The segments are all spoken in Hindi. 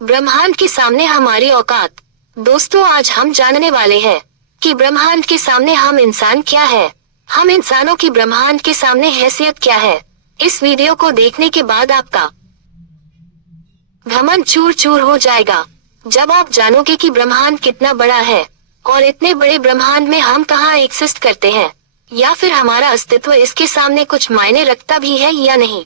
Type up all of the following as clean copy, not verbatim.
ब्रह्मांड के सामने हमारी औकात। दोस्तों, आज हम जानने वाले हैं कि ब्रह्मांड के सामने हम इंसान क्या है। हम इंसानों की ब्रह्मांड के सामने हैसियत क्या है। इस वीडियो को देखने के बाद आपका घमंड चूर चूर हो जाएगा जब आप जानोगे कि ब्रह्मांड कितना बड़ा है और इतने बड़े ब्रह्मांड में हम कहाँ एक्सिस्ट करते हैं, या फिर हमारा अस्तित्व इसके सामने कुछ मायने रखता भी है या नहीं।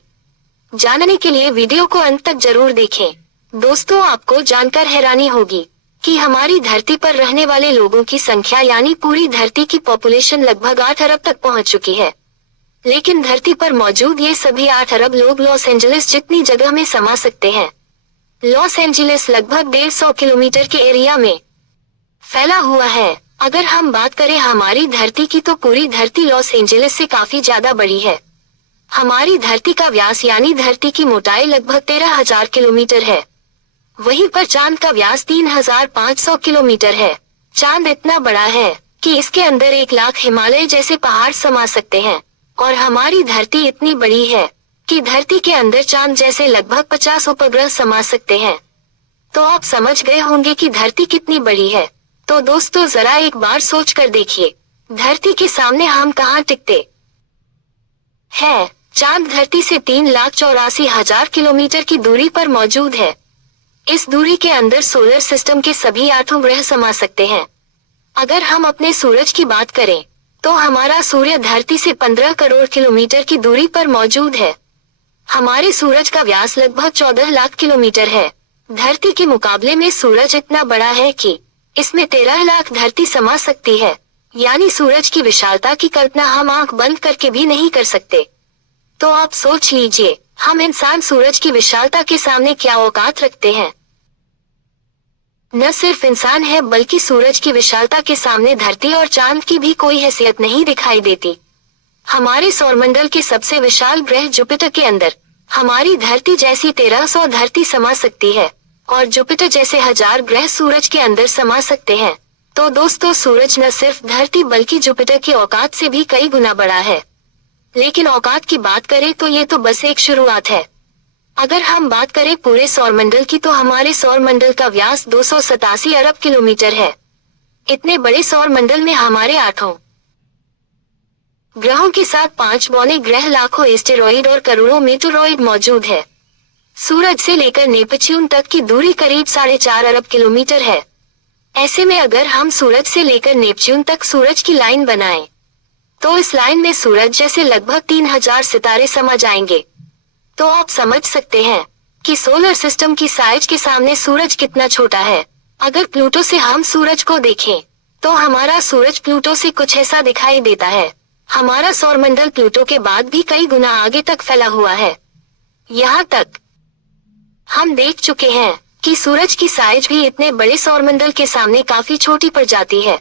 जानने के लिए वीडियो को अंत तक जरूर देखें। दोस्तों, आपको जानकर हैरानी होगी कि हमारी धरती पर रहने वाले लोगों की संख्या यानी पूरी धरती की पॉपुलेशन लगभग 8 अरब तक पहुंच चुकी है। लेकिन धरती पर मौजूद ये सभी 8 अरब लोग लॉस एंजलिस जितनी जगह में समा सकते हैं। लॉस एंजलिस लगभग 150 किलोमीटर के एरिया में फैला हुआ है। अगर हम बात करें हमारी धरती की, तो पूरी धरती लॉस एंजलिस से काफी ज्यादा बड़ी है। हमारी धरती का व्यास यानी धरती की मोटाई लगभग 13,000 किलोमीटर है। वहीं पर चांद का व्यास 3,500 किलोमीटर है। चांद इतना बड़ा है कि इसके अंदर 1 लाख हिमालय जैसे पहाड़ समा सकते हैं, और हमारी धरती इतनी बड़ी है कि धरती के अंदर चांद जैसे लगभग 50 उपग्रह समा सकते हैं। तो आप समझ गए होंगे कि धरती कितनी बड़ी है। तो दोस्तों, जरा एक बार सोच कर देखिए, धरती के सामने हम कहाँ टिकते हैं। चांद धरती से 3,84,000 किलोमीटर की दूरी पर मौजूद है। इस दूरी के अंदर सोलर सिस्टम के सभी 8 ग्रह समा सकते हैं। अगर हम अपने सूरज की बात करें, तो हमारा सूर्य धरती से 15 करोड़ किलोमीटर की दूरी पर मौजूद है। हमारे सूरज का व्यास लगभग 14 लाख किलोमीटर है। धरती के मुकाबले में सूरज इतना बड़ा है कि इसमें 13 लाख धरती समा सकती है। यानी सूरज की विशालता की कल्पना हम आंख बंद करके भी नहीं कर सकते। तो आप सोच लीजिए, हम इंसान सूरज की विशालता के सामने क्या औकात रखते हैं। न सिर्फ इंसान है, बल्कि सूरज की विशालता के सामने धरती और चांद की भी कोई हैसियत नहीं दिखाई देती। हमारे सौरमंडल के सबसे विशाल ग्रह जुपिटर के अंदर हमारी धरती जैसी 1300 धरती समा सकती है, और जुपिटर जैसे 1000 ग्रह सूरज के अंदर समा सकते हैं। तो दोस्तों, सूरज न सिर्फ धरती बल्कि जुपिटर की औकात से भी कई गुना बड़ा है। लेकिन औकात की बात करें तो ये तो बस एक शुरुआत है। अगर हम बात करें पूरे सौरमंडल की, तो हमारे सौरमंडल का व्यास 287 अरब किलोमीटर है। इतने बड़े सौरमंडल में हमारे 8 ग्रहों के साथ 5 बौने ग्रह, लाखों एस्टेरॉइड और करोड़ों मेटेरॉइड मौजूद है। सूरज से लेकर नेपच्यून तक की दूरी करीब 4.5 अरब किलोमीटर है। ऐसे में अगर हम सूरज से लेकर नेपच्यून तक सूरज की लाइन बनाएं, तो इस लाइन में सूरज जैसे लगभग 3000 सितारे समा जाएंगे। तो आप समझ सकते हैं कि सोलर सिस्टम की साइज के सामने सूरज कितना छोटा है। अगर प्लूटो से हम सूरज को देखें, तो हमारा सूरज प्लूटो से कुछ ऐसा दिखाई देता है। हमारा सौरमंडल प्लूटो के बाद भी कई गुना आगे तक फैला हुआ है। यहाँ तक हम देख चुके हैं कि सूरज की साइज भी इतने बड़े सौरमंडल के सामने काफी छोटी पड़ जाती है।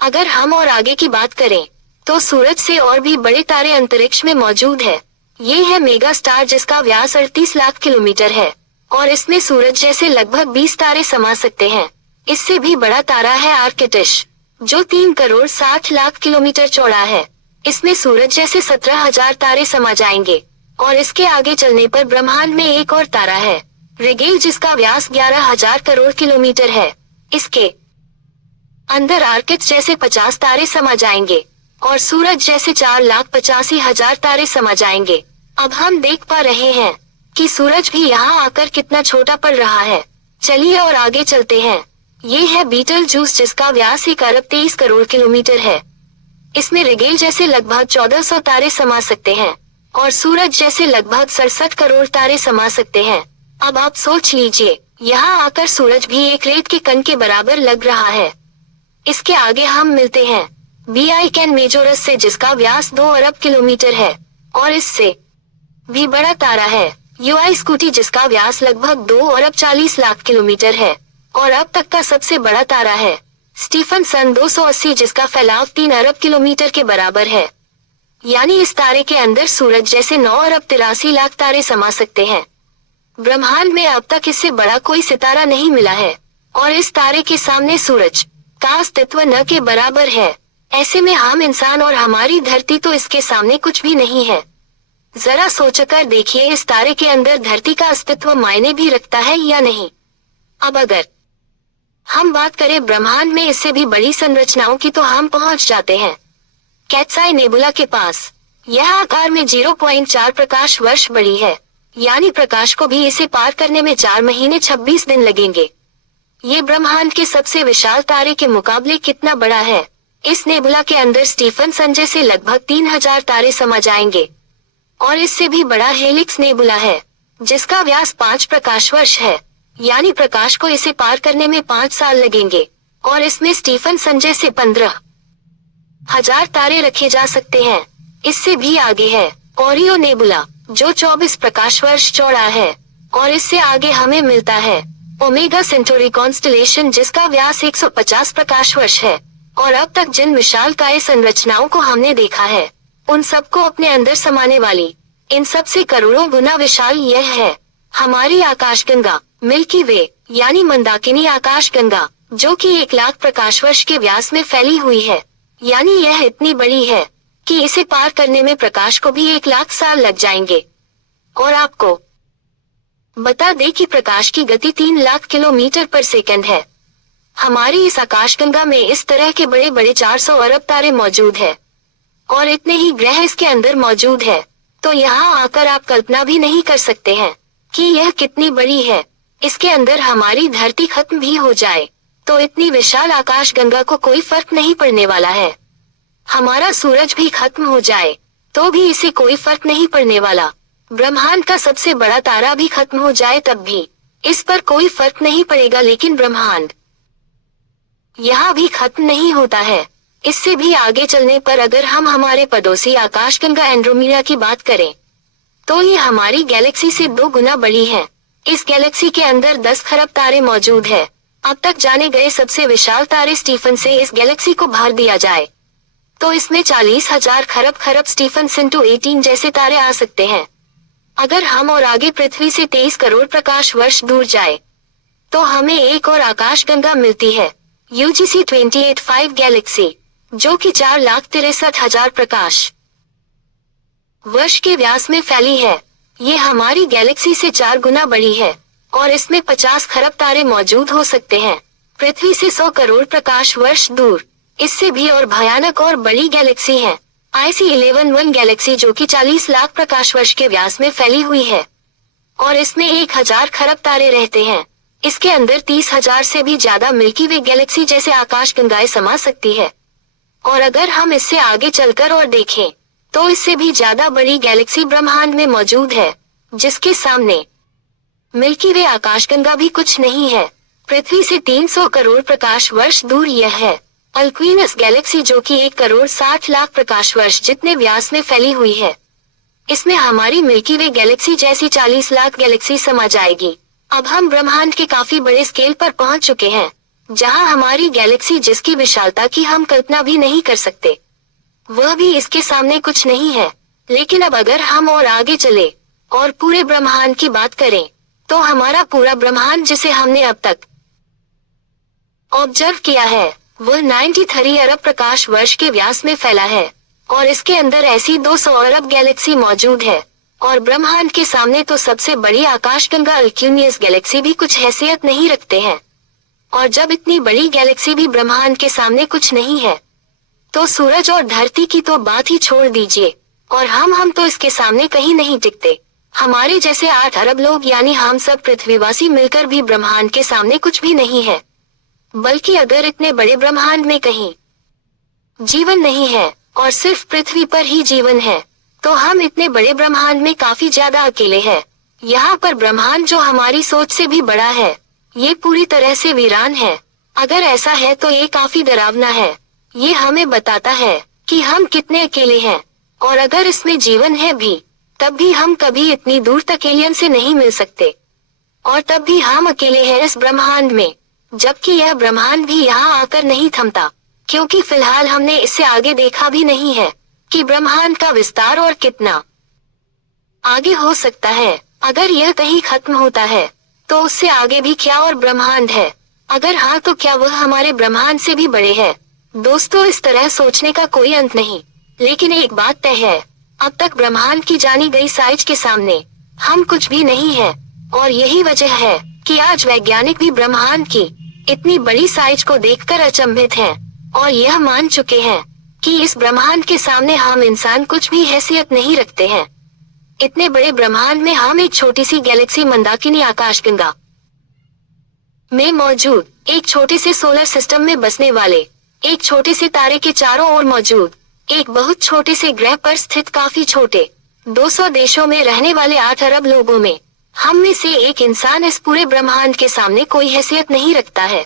अगर हम और आगे की बात करें, तो सूरज से और भी बड़े तारे अंतरिक्ष में मौजूद है। ये है मेगा स्टार, जिसका व्यास 38 लाख किलोमीटर है, और इसमें सूरज जैसे लगभग 20 तारे समा सकते हैं। इससे भी बड़ा तारा है आर्कटिश, जो 3 करोड़ 60 लाख किलोमीटर चौड़ा है। इसमें सूरज जैसे 17,000 तारे समा जाएंगे। और इसके आगे चलने पर ब्रह्मांड में एक और तारा है, रिगेल, जिसका व्यास 11,000 करोड़ किलोमीटर है। इसके अंदर आर्किड जैसे 50 तारे समा जाएंगे, और सूरज जैसे 4,85,000 तारे समा जाएंगे। अब हम देख पा रहे हैं कि सूरज भी यहाँ आकर कितना छोटा पड़ रहा है। चलिए और आगे चलते हैं। ये है बीटल जूस, जिसका व्यास 1 अरब 23 करोड़ किलोमीटर है। इसमें रिगेल जैसे लगभग 1400 तारे समा सकते हैं, और सूरज जैसे लगभग 67 करोड़ तारे समा सकते हैं। अब आप सोच लीजिए, यहाँ आकर सूरज भी एक रेत के कण के बराबर लग रहा है। इसके आगे हम मिलते हैं बीआईकेन मेजोरस से, जिसका व्यास 2 अरब किलोमीटर है, और इससे भी बड़ा तारा है यूआई स्कूटी, जिसका व्यास लगभग 2 अरब 40 लाख किलोमीटर है, और अब तक का सबसे बड़ा तारा है स्टीफनसन 280, जिसका फैलाव 3 अरब किलोमीटर के बराबर है। यानी इस तारे के अंदर सूरज जैसे 9 अरब 83 लाख तारे समा सकते हैं। ब्रह्मांड में अब तक इससे बड़ा कोई सितारा नहीं मिला है, और इस तारे के सामने सूरज का अस्तित्व न के बराबर है। ऐसे में हम इंसान और हमारी धरती तो इसके सामने कुछ भी नहीं है। जरा सोचकर देखिए, इस तारे के अंदर धरती का अस्तित्व मायने भी रखता है या नहीं। अब अगर हम बात करें ब्रह्मांड में इससे भी बड़ी संरचनाओं की तो हम पहुंच जाते हैं कैट्स-आई नेबुला के पास। यह आकार में 0.4 प्रकाश वर्ष बड़ी है, यानी प्रकाश को भी इसे पार करने में 4 महीने 26 दिन लगेंगे। ये ब्रह्मांड के सबसे विशाल तारे के मुकाबले कितना बड़ा है। इस नेबुला के अंदर स्टीफन संजय से लगभग 3000 तारे समा जाएंगे। और इससे भी बड़ा हेलिक्स नेबुला है, जिसका व्यास 5 प्रकाश वर्ष है, यानी प्रकाश को इसे पार करने में 5 साल लगेंगे। और इसमें स्टीफन संजय से 15,000 तारे रखे जा सकते हैं। इससे भी आगे है ओरियो नेबुला, जो 24 प्रकाश वर्ष चौड़ा है। और इससे आगे हमें मिलता है ओमेगा सेंटोरी कॉन्स्टलेशन, जिसका व्यास 150 प्रकाश वर्ष है। और अब तक जिन विशालकाय संरचनाओं को हमने देखा है, उन सबको अपने अंदर समाने वाली इन सब से करोड़ों गुना विशाल यह है हमारी आकाशगंगा मिल्की वे, यानी मंदाकिनी आकाशगंगा, जो कि 1 लाख प्रकाश वर्ष के व्यास में फैली हुई है। यानी यह इतनी बड़ी है कि इसे पार करने में प्रकाश को भी 1 लाख साल लग जाएंगे। और आपको बता दें कि प्रकाश की गति 3 लाख किलोमीटर पर सेकंड है। हमारी इस आकाशगंगा में इस तरह के बड़े बड़े 400 अरब तारे मौजूद है और इतने ही ग्रह इसके अंदर मौजूद है। तो यहाँ आकर आप कल्पना भी नहीं कर सकते हैं कि यह कितनी बड़ी है। इसके अंदर हमारी धरती खत्म भी हो जाए तो इतनी विशाल आकाशगंगा को कोई फर्क नहीं पड़ने वाला है। हमारा सूरज भी खत्म हो जाए तो भी इसे कोई फर्क नहीं पड़ने वाला। ब्रह्मांड का सबसे बड़ा तारा भी खत्म हो जाए तब भी इस पर कोई फर्क नहीं पड़ेगा। लेकिन ब्रह्मांड यहाँ भी खत्म नहीं होता है। इससे भी आगे चलने पर अगर हम हमारे पड़ोसी आकाशगंगा एंड्रोमेडा की बात करें तो ये हमारी गैलेक्सी से 2 गुना बड़ी है। इस गैलेक्सी के अंदर 10 खरब तारे मौजूद है। अब तक जाने गए सबसे विशाल तारे स्टीफन से इस गैलेक्सी को भर दिया जाए तो इसमें 40,000 खरब खरब स्टीफन इंटू 18 जैसे तारे आ सकते हैं। अगर हम और आगे पृथ्वी से 23 करोड़ प्रकाश वर्ष दूर जाए तो हमें एक और आकाशगंगा मिलती है, UGC 285 गैलेक्सी, जो कि 4,63,000 प्रकाश वर्ष के व्यास में फैली है। ये हमारी गैलेक्सी से 4 गुना बड़ी है और इसमें 50 खरब तारे मौजूद हो सकते हैं। पृथ्वी से 100 करोड़ प्रकाश वर्ष दूर इससे भी और भयानक और बड़ी गैलेक्सी है IC11 गैलेक्सी, जो कि 40 लाख प्रकाश वर्ष के व्यास में फैली हुई है और इसमें 1000 खरब तारे रहते हैं। इसके अंदर 30,000 से भी ज्यादा मिल्की वे गैलेक्सी जैसे आकाशगंगाएं समा सकती है। और अगर हम इससे आगे चलकर और देखें तो इससे भी ज्यादा बड़ी गैलेक्सी ब्रह्मांड में मौजूद है, जिसके सामने मिल्की वे आकाशगंगा भी कुछ नहीं है। पृथ्वी से 300 करोड़ प्रकाश वर्ष दूर यह है अल्क्विनस गैलेक्सी, जो कि 1 करोड़ 60 लाख प्रकाश वर्ष जितने व्यास में फैली हुई है। इसमें हमारी मिल्की वे गैलेक्सी जैसी 40 लाख गैलेक्सी समा जाएगी। अब हम ब्रह्मांड के काफी बड़े स्केल पर पहुंच चुके हैं, जहां हमारी गैलेक्सी जिसकी विशालता की हम कल्पना भी नहीं कर सकते, वह भी इसके सामने कुछ नहीं है। लेकिन अब अगर हम और आगे चले और पूरे ब्रह्मांड की बात करें तो हमारा पूरा ब्रह्मांड जिसे हमने अब तक ऑब्जर्व किया है वह 93 अरब प्रकाश वर्ष के व्यास में फैला है और इसके अंदर ऐसी 200 अरब गैलेक्सी मौजूद है। और ब्रह्मांड के सामने तो सबसे बड़ी आकाशगंगा अल्क्यूनियस गैलेक्सी भी कुछ हैसियत नहीं रखते हैं। और जब इतनी बड़ी गैलेक्सी भी ब्रह्मांड के सामने कुछ नहीं है तो सूरज और धरती की तो बात ही छोड़ दीजिए। और हम तो इसके सामने कहीं नहीं टिकते। हमारे जैसे 8 अरब लोग यानी हम सब पृथ्वीवासी मिलकर भी ब्रह्मांड के सामने कुछ भी नहीं है। बल्कि अगर इतने बड़े ब्रह्मांड में कहीं जीवन नहीं है और सिर्फ पृथ्वी पर ही जीवन है तो हम इतने बड़े ब्रह्मांड में काफी ज्यादा अकेले हैं। यहाँ पर ब्रह्मांड जो हमारी सोच से भी बड़ा है, ये पूरी तरह से वीरान है। अगर ऐसा है तो ये काफी डरावना है। ये हमें बताता है कि हम कितने अकेले हैं और अगर इसमें जीवन है भी तब भी हम कभी इतनी दूर तक एलियन से नहीं मिल सकते। और तब भी हम अकेले हैं इस ब्रह्मांड में, जबकि यह ब्रह्मांड भी यहाँ आकर नहीं थमता, क्योंकि फिलहाल हमने इससे आगे देखा भी नहीं है कि ब्रह्मांड का विस्तार और कितना आगे हो सकता है। अगर यह कहीं खत्म होता है तो उससे आगे भी क्या और ब्रह्मांड है? अगर हाँ तो क्या वह हमारे ब्रह्मांड से भी बड़े है? दोस्तों, इस तरह सोचने का कोई अंत नहीं। लेकिन एक बात तय है, अब तक ब्रह्मांड की जानी गई साइज के सामने हम कुछ भी नहीं है। और यही वजह है कि आज वैज्ञानिक भी ब्रह्मांड की इतनी बड़ी साइज को देखकर अचंभित हैं और यह मान चुके हैं कि इस ब्रह्मांड के सामने हम इंसान कुछ भी हैसियत नहीं रखते हैं। इतने बड़े ब्रह्मांड में हम एक छोटी सी गैलेक्सी मंदाकिनी आकाशगंगा में मौजूद एक छोटे से सोलर सिस्टम में बसने वाले एक छोटे से तारे के चारों ओर मौजूद एक बहुत छोटे से ग्रह पर स्थित काफी छोटे 200 देशों में रहने वाले 8 अरब लोगों में हम में से एक इंसान इस पूरे ब्रह्मांड के सामने कोई हैसियत नहीं रखता है।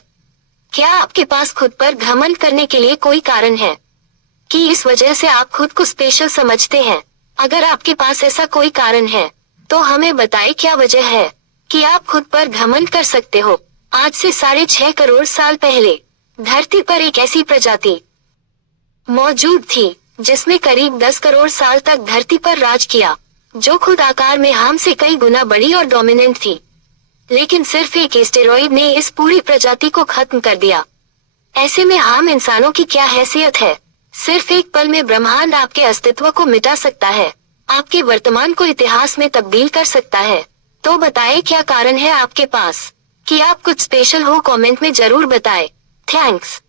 क्या आपके पास खुद पर घमंड करने के लिए कोई कारण है कि इस वजह से आप खुद को स्पेशल समझते हैं? अगर आपके पास ऐसा कोई कारण है तो हमें बताएं क्या वजह है कि आप खुद पर घमंड कर सकते हो। आज से 6.5 करोड़ साल पहले धरती पर एक ऐसी प्रजाति मौजूद थी जिसमें करीब 10 करोड़ साल तक धरती पर राज किया, जो खुद आकार में हमसे कई गुना बड़ी और डोमिनेंट थी। लेकिन सिर्फ एक एस्टेरॉइड ने इस पूरी प्रजाति को खत्म कर दिया। ऐसे में हम इंसानों की क्या हैसियत है? सिर्फ एक पल में ब्रह्मांड आपके अस्तित्व को मिटा सकता है, आपके वर्तमान को इतिहास में तब्दील कर सकता है। तो बताएं क्या कारण है आपके पास कि आप कुछ स्पेशल हो? कमेंट में जरूर बताएं। थैंक्स।